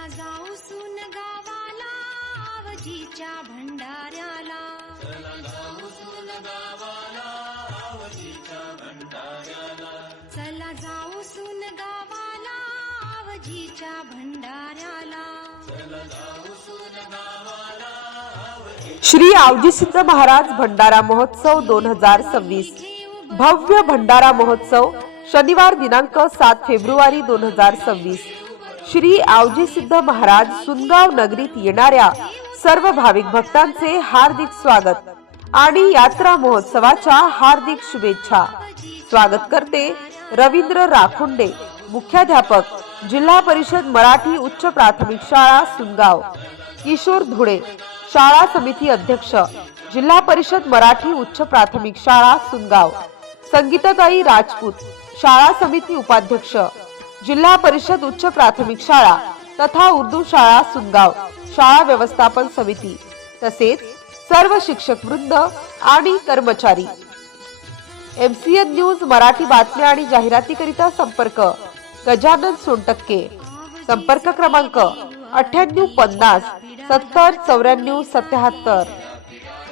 चला जाऊ सून गावाला आवजीच्या भंडाऱ्याला, चला जाऊ सून गावाला आवजीच्या भंडाऱ्याला, चला जाऊ सून गावाला आवजीच्या भंडाऱ्याला, चला जाऊ सून गावाला आवजीच्या श्री आवजी सिद्ध महाराज भंडारा महोत्सव 2026 भव्य भंडारा महोत्सव शनिवार दिनांक 7 फेब्रुवारी 2026 श्री आवजी सिद्ध महाराज सुनगाव नगरीत येणाऱ्या सर्व भाविक भक्तांचे हार्दिक स्वागत आणि यात्रा महोत्सवाच्या हार्दिक शुभेच्छा। स्वागत करते रवींद्र राखुंडे, मुख्याध्यापक, जिल्हा परिषद मराठी उच्च प्राथमिक शाळा सुनगाव, किशोर धुळे, शाळा समिती अध्यक्ष, जिल्हा परिषद मराठी उच्च प्राथमिक शाळा सुनगाव, संगीताताई राजपूत, शाळा समिती उपाध्यक्ष, जिल्हा परिषद उच्च प्राथमिक शाळा तथा उर्दू शाळा सुनगाव, शाळा व्यवस्थापन समिती तसेच सर्व शिक्षक वृंद आणि कर्मचारी। MCN न्यूज मराठी बातम्या आणि जाहिरातीकरिता संपर्क गजानन सोनटक्के, संपर्क क्रमांक 9850 70 94 77।